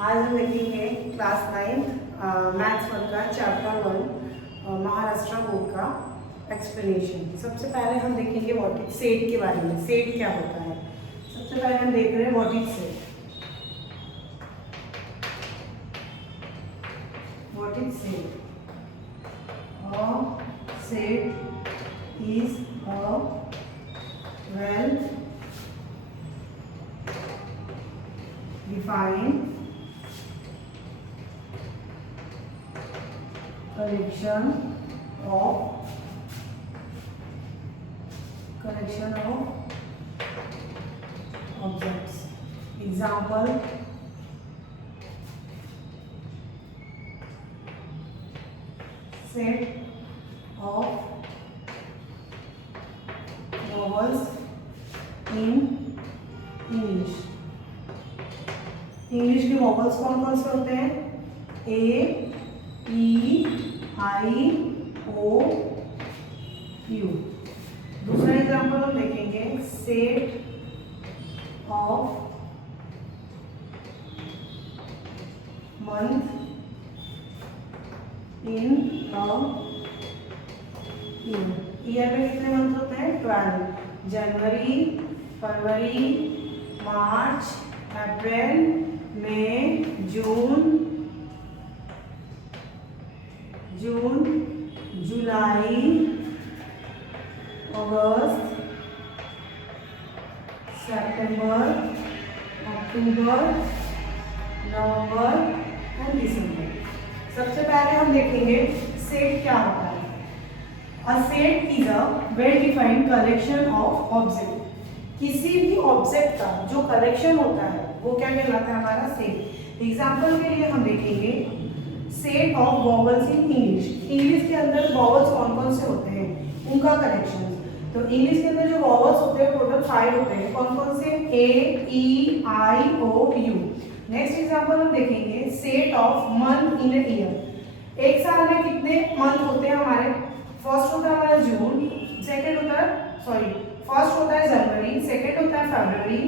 आज हम देखेंगे क्लास 9 मैथ्स 1 का चैप्टर 1 महाराष्ट्र बोर्ड का एक्सप्लेनेशन। सबसे पहले हम देखेंगे व्हाट इज सेट के बारे में। सेट क्या होता है, सबसे पहले हम देख रहे हैं what is set. What is set? Set is a well defined collection of objects. Example: set of vowels in English. English के वॉवल्स कौन कौन से होते हैं? ए, ई, आई, ओ, यू। दूसरा एग्जांपल हम देखेंगे, set of month in year में कितने मंथ होते हैं? 12। जनवरी, फरवरी, मार्च, अप्रैल, मई, जून, जुलाई, अगस्त, सितंबर, अक्टूबर, नवंबर और दिसंबर। सबसे पहले हम देखेंगे सेट क्या होता है। A set is a well defined collection of object. किसी भी ऑब्जेक्ट का जो कलेक्शन होता है वो क्या कहलाता है? हमारा सेट। एग्जाम्पल के लिए हम देखेंगे set of vowels in English. English के अंदर वॉवल्स कौन कौन से होते हैं, उनका कलेक्शन। तो इंग्लिश के अंदर जो वॉवल्स होते हैं टोटल 5 होते हैं। कौन कौन से? ए, ई, आई, ओ, यू। नेक्स्ट एग्जाम्पल हम देखेंगे set of month in a year. एक साल में कितने मंथ होते हैं हमारे? फर्स्ट होता है हमारा जून, सेकेंड होता है फर्स्ट होता है जनवरी, सेकेंड होता है फरवरी,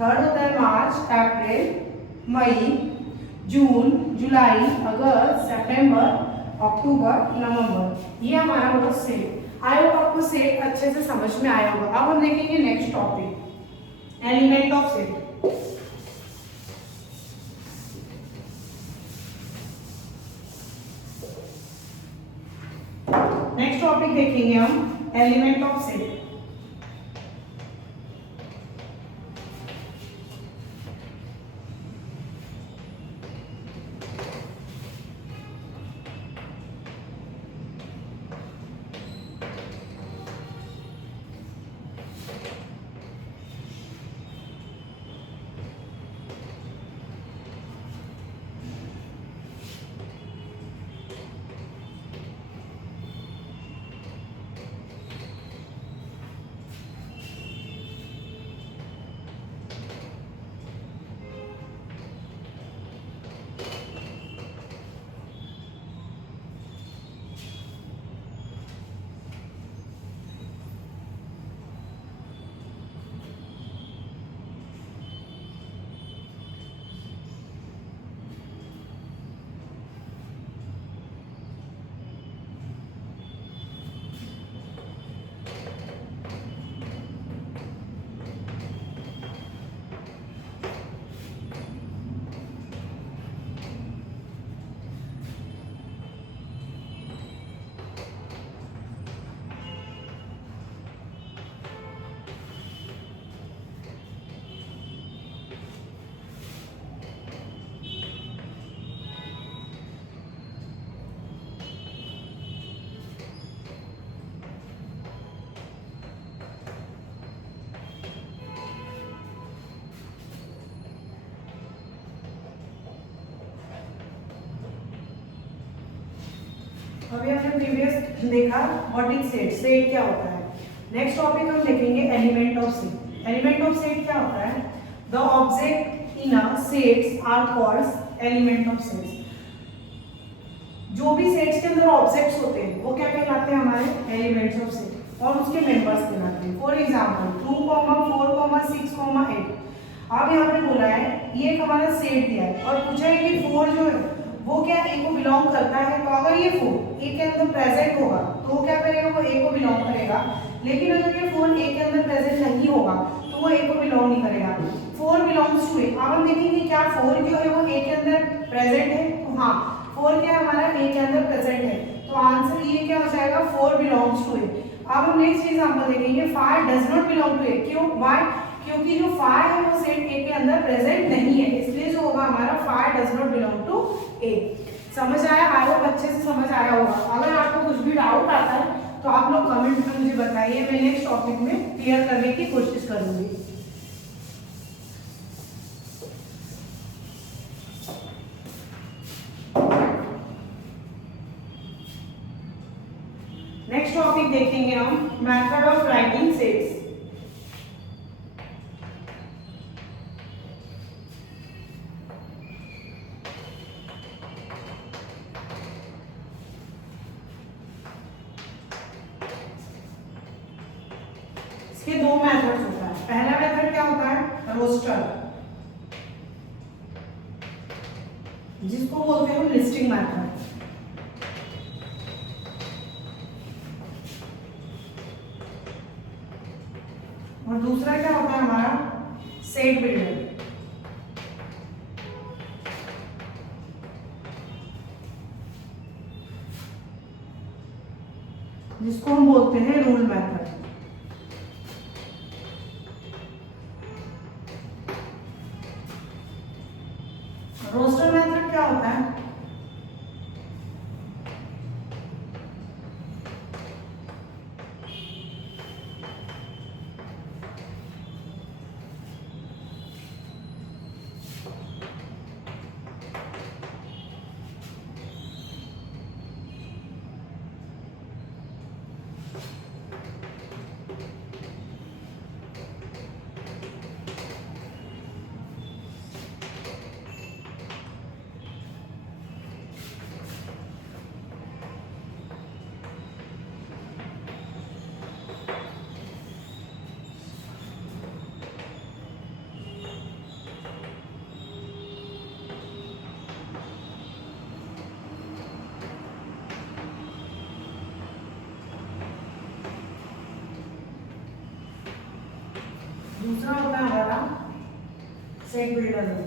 थर्ड होता है मार्च, अप्रैल, मई, जून, जुलाई, अगस्त, सितंबर, अक्टूबर, नवंबर। ये हमारा होगा सेट। आई होप आपको सेट अच्छे से समझ में आया होगा। अब हम देखेंगे next topic, element of set. Next topic देखेंगे हम एलिमेंट ऑफ सेट। अभी हमने प्रीवियस देखा व्हाट इज सेट, सेट क्या होता है। नेक्स्ट टॉपिक हम देखेंगे element of set. Element of set क्या होता है? The object in a sets are called element of sets. जो भी सेट्स के अंदर ऑब्जेक्ट्स होते हैं वो क्या कहलाते हैं? हमारे एलिमेंट्स ऑफ सेट, और उसके मेंबर्स कहलाते हैं। For example 2, 4, 6, 8। अब यहाँ पे बोला है ये एक हमारा सेट दिया है और पूछा है कि 4 जो है वो क्या ए को बिलोंग करता है। तो अगर ये 4 ए के अंदर प्रेजेंट होगा तो वो क्या करेगा, वो ए को बिलोंग करेगा। लेकिन अगर ये 4 ए के अंदर प्रेजेंट नहीं होगा तो वो ए को बिलोंग नहीं करेगा। 4 बिलोंग्स टू ए। अब हम देखेंगे क्या 4 जो है वो ए के अंदर प्रेजेंट है। तो हाँ 4 क्या हमारा ए के अंदर प्रेजेंट है, तो आंसर ये क्या हो जाएगा 4 बिलोंग्स टू ए। अब हम नेक्स्ट एग्जांपल देखेंगे 5 डज नॉट बिलोंग टू ए। क्यों, व्हाई? क्योंकि जो 5 है वो सेट ए के अंदर प्रेजेंट नहीं है, इसलिए जो होगा हमारा 5 डज नॉट बिलोंग टू ए। समझ आया? आई होप अच्छे से समझ आया होगा। अगर आपको कुछ भी डाउट आता है तो आप लोग कमेंट में मुझे बताइए, मैं नेक्स्ट टॉपिक में क्लियर करने की कोशिश करूंगी। नेक्स्ट टॉपिक देखेंगे हम मेथड ऑफ राइटिंग सेट्स। इसके दो मेथड्स होता है। पहला मेथड क्या होता है, रोस्टर, जिसको बोलते हैं लिस्टिंग मेथड। और दूसरा क्या होता है हमारा सेट बिल्डर, जिसको हम बोलते हैं रूल मेथड। रोस्टर मेथड क्या होता है, दूसरा होता है हमारा सेट बिल्डर।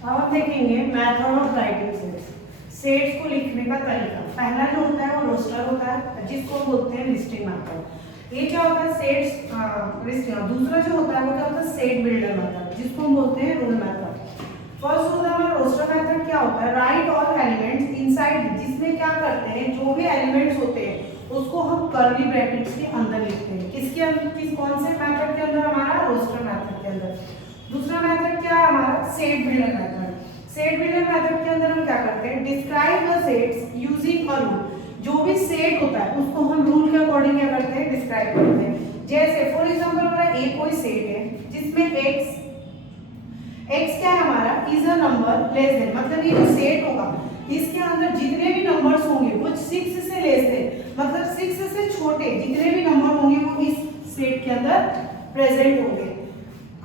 अब हम देखेंगे method of writing sets. Sets को लिखने का तरीका। पहला जो होता है वो रोस्टर होता है, जिसको बोलते हैं लिस्टिंग मेथड। ये क्या होता है सेट्स लिस्टिंग। दूसरा जो होता है वो क्या होता है सेट बिल्डर मेथड, जिसको हम बोलते हैं रूल मेथड। फर्स्ट होता है हमारा रोस्टर मेथड। क्या होता है, राइट ऑल एलिमेंट्स इनसाइड, जिसमें क्या करते हैं जो भी एलिमेंट्स होते हैं उसको हम कर्ली ब्रैकेट्स के अंदर लिखते हैं। किसके अंदर, कौन से मेथड के अंदर, हमारा रोस्टर मेथड के अंदर। दूसरा मेथड क्या है हमारा set builder method. Set builder method के अंदर हम क्या करते हैं, describe the sets using a rule. जो भी सेट होता है उसको हम रूल के अकॉर्डिंग क्या करते हैं, डिस्क्राइब करते हैं। जैसे फॉर एग्जांपल हमारा ए कोई सेट है जिसमें x क्या है हमारा is a number less than, मतलब ये जो सेट होगा इसके अंदर जितने भी नंबर्स होंगे वो 6 से लेस देन, मतलब 6 से छोटे जितने भी नंबर होंगे वो इस सेट के अंदर प्रेजेंट होंगे।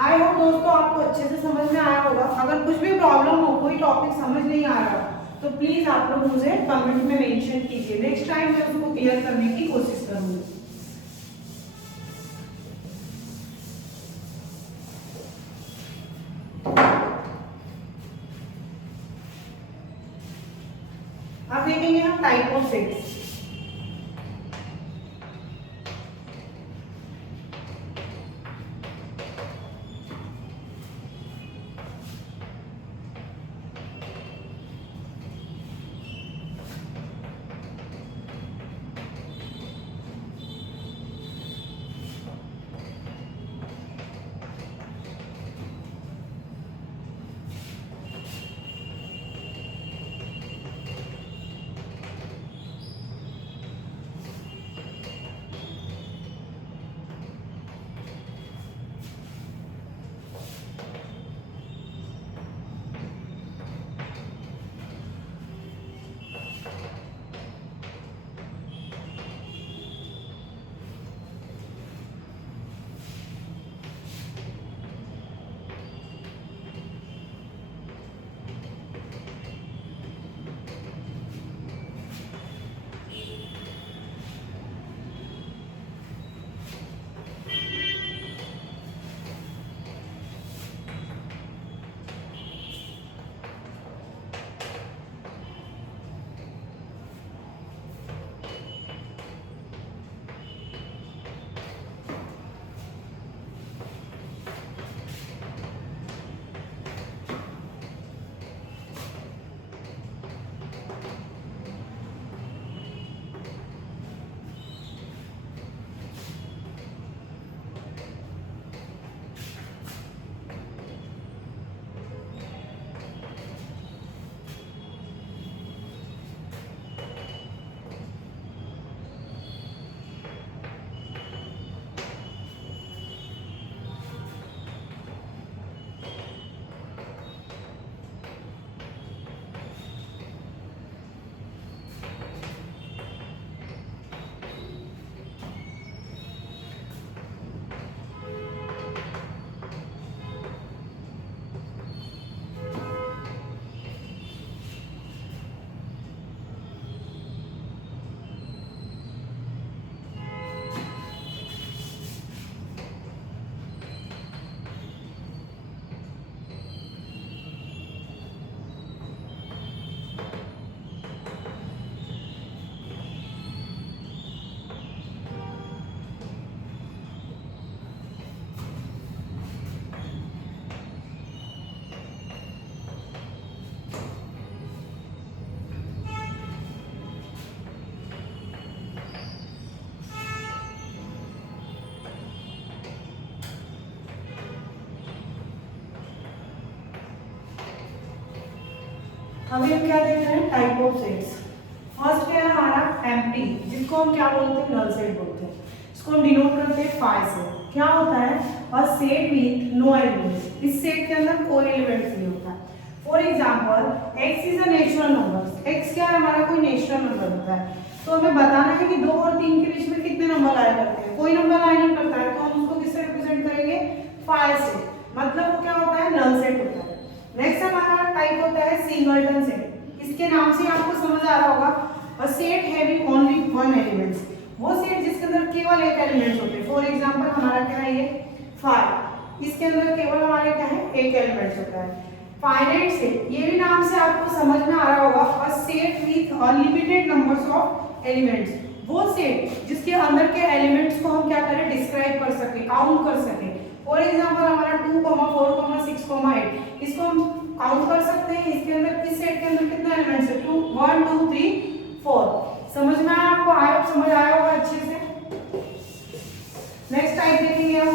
आई होप दोस्तों आपको अच्छे से समझ में आया होगा। अगर कुछ भी प्रॉब्लम हो, कोई टॉपिक समझ नहीं आ रहा तो प्लीज आप लोग मुझे कमेंट में मेंशन कीजिए। नेक्स्ट टाइम मैं उसको क्लियर करने की कोशिश करूंगी। हम टाइप ऑफ सेट्स। अभी हम क्या देख रहे हैं, टाइप ऑफ सेट्स। फर्स्ट क्या है हमारा एम्प्टी, जिसको हम क्या बोलते हैं, नल सेट बोलते हैं। इसको हम डिनोट करते हैं फाई से। क्या होता है, a set with no elements. इस सेट के अंदर कोई एलिमेंट्स नहीं होता। For example x is a natural number. x क्या है, हमारा कोई नेचुरल नंबर होता है। तो हमें बताना है कि 2 और 3 के बीच में कितने नंबर आया करते हैं। कोई नंबर आया नहीं करता है, तो हम उसको किससे रिप्रेजेंट करेंगे, फाई से। मतलब वो क्या होता है, नल सेट होता है। नेक्स्ट हमारा टाइप होता है सिंगलटन सेट। इसके नाम से आपको समझ आ रहा होगा, a set having only one elements. वो सेट जिसके अंदर केवल एक एलिमेंट्स होते हैं। फॉर एग्जांपल हमारा क्या है, ये 5, इसके अंदर केवल हमारे क्या है, एक एलिमेंट्स होता है। फाइनाइट सेट, ये भी नाम से आपको समझ में आ रहा होगा, अ set with unlimited numbers of elements. वो सेट जिसके अंदर के एलिमेंट्स को हम क्या करें, डिस्क्राइब कर सके, काउंट कर सके। फॉर एग्जांपल हमारा 2, 4, 6, 8, इसको हम काउंट कर सकते हैं। इसके अंदर इस सेट के अंदर कितने एलिमेंट्स है, 1 2 3 4। समझ में आया आपको, समझ आया होगा अच्छे से। नेक्स्ट टाइप देखेंगे हम